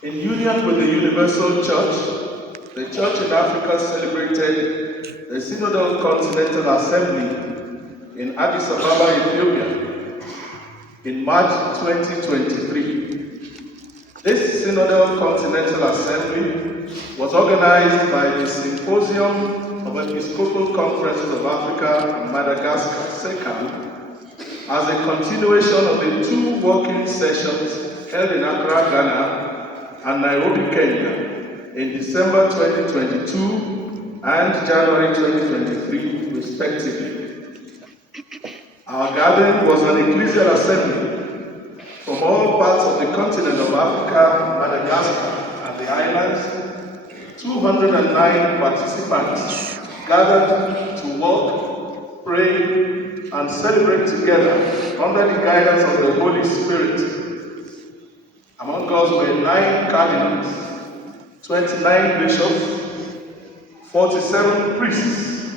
In union with the Universal Church, the Church in Africa celebrated the Synodal Continental Assembly in Addis-Ababa, Ethiopia, in March 2023. This Synodal Continental Assembly was organized by the Symposium of Episcopal Conferences of Africa, Madagascar, Secam, as a continuation of the two working sessions held in Accra, Ghana, and Nairobi, Kenya, in December 2022 and January 2023, respectively. Our gathering was an ecclesial assembly from all parts of the continent of Africa, Madagascar, and the islands. 209 participants gathered to work, pray, and celebrate together under the guidance of the Holy Spirit. Among us were 9 cardinals, 29 bishops, 47 priests.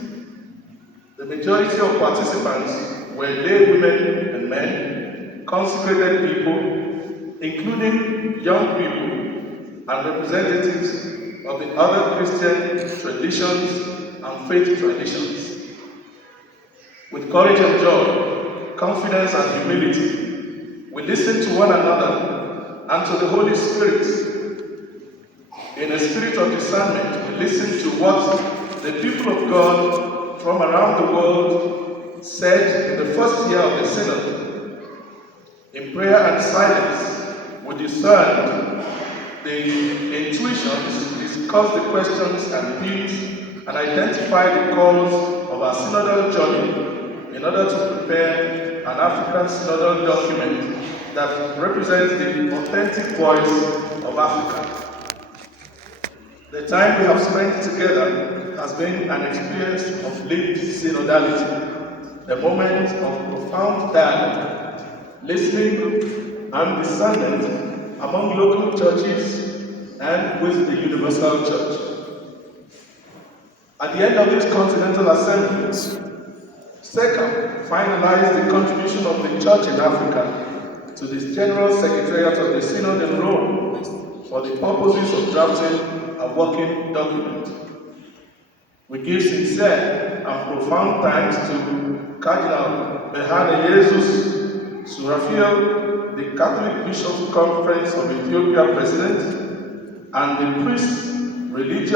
The majority of participants were lay women and men, consecrated people, including young people and representatives of the other Christian traditions and faith traditions. With courage and joy, confidence and humility, we listened to one another and to the Holy Spirit. In a spirit of discernment, we listened to what the people of God from around the world said in the first year of the Synod. In prayer and silence, we discerned the intuitions, discussed the questions and themes, and identified the calls of our synodal journey in order to prepare an African synodal document that represents the authentic voice of Africa. The time we have spent together has been an experience of lived synodality, a moment of profound dialogue, listening and discernment among local churches and with the Universal Church. At the end of this Continental Assembly, Secam finalized the contribution of the Church in Africa to the General Secretariat of the Synod in Rome for the purposes of drafting a working document. We give sincere and profound thanks to Cardinal Badejo Surafio, the Catholic Bishops' Conference of Ethiopia President, and the priests, religious